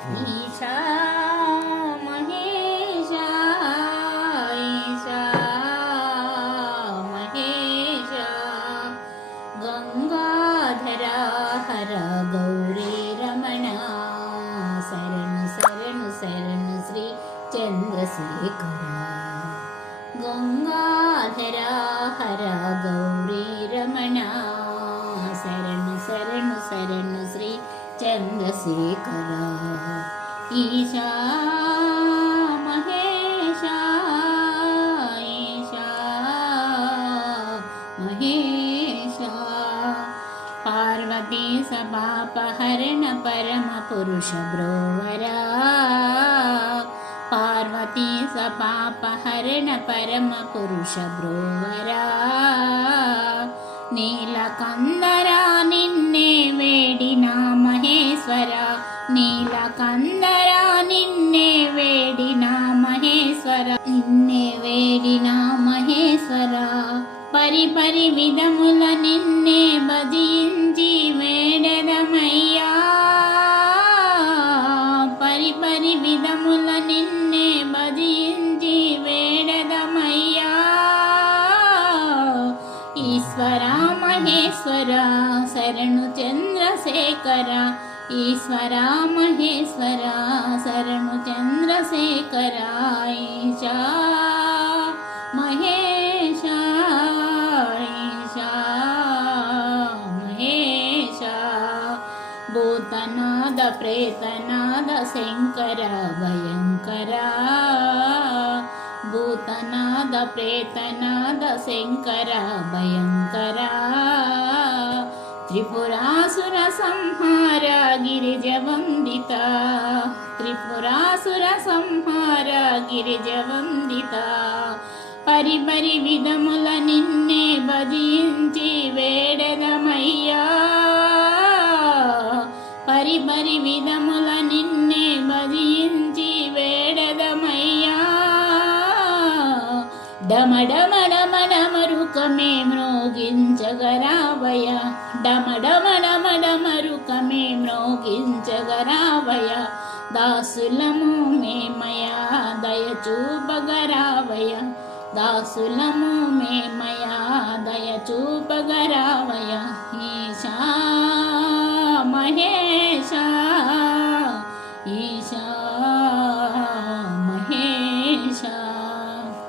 ఈశా మహేశా ఈశా మహేశా గంగాధర హర గౌరీ రమణ శరణు శరణు శరణు శ్రీ చంద్రశేఖర గంగాధర హర గౌరీ రమణ శరణు శరణు శరణు శ్రీ చంద్రశేఖర ईश महेश ईश महेश पार्वती सपापहरण परमपुरुषब्रोवरा पार्वती सपापहरण परमपुरुषब्रोवरा परमपुरुष నీలకందరా నిన్నే వేడిన మహేశ్వర. నిన్నే వేడిన మహేశ్వర. పరి పరి విధముల నిన్నే భజించి వేడదమయ్యా. పరి పరి విధముల నిన్నే భజించి వేడదమయ్యా. ఈశ్వర మహేశ్వర శరణు చంద్రశేఖర ఈశ్వర మహేశ్వర శరణు చంద్రశేఖర ఈశా మహేశ ఈశా మహేశ. భూతనాద ప్రేతనాద శంకర భయంకర. భూతనాద ప్రేతనాద శంకర భయంకరా. త్రిపురాసుర సంహార గిరిజ వందిత త్రిపురాసుర సంహార గిరిజ వందిత పరిపరి విధముల నిన్నే భజించి వేడదమయ్యా. పరిపరి విధముల నిన్నే భజించి వేడదమయ్యా. డమడమడ మరుకమే మ్రోగించగరావయ డమడమడమడమరుకమే మ్రోగించగరావయ దాసులము మేమయా దయచూపగరావయ దాసులము మేమయా దయచూపగరా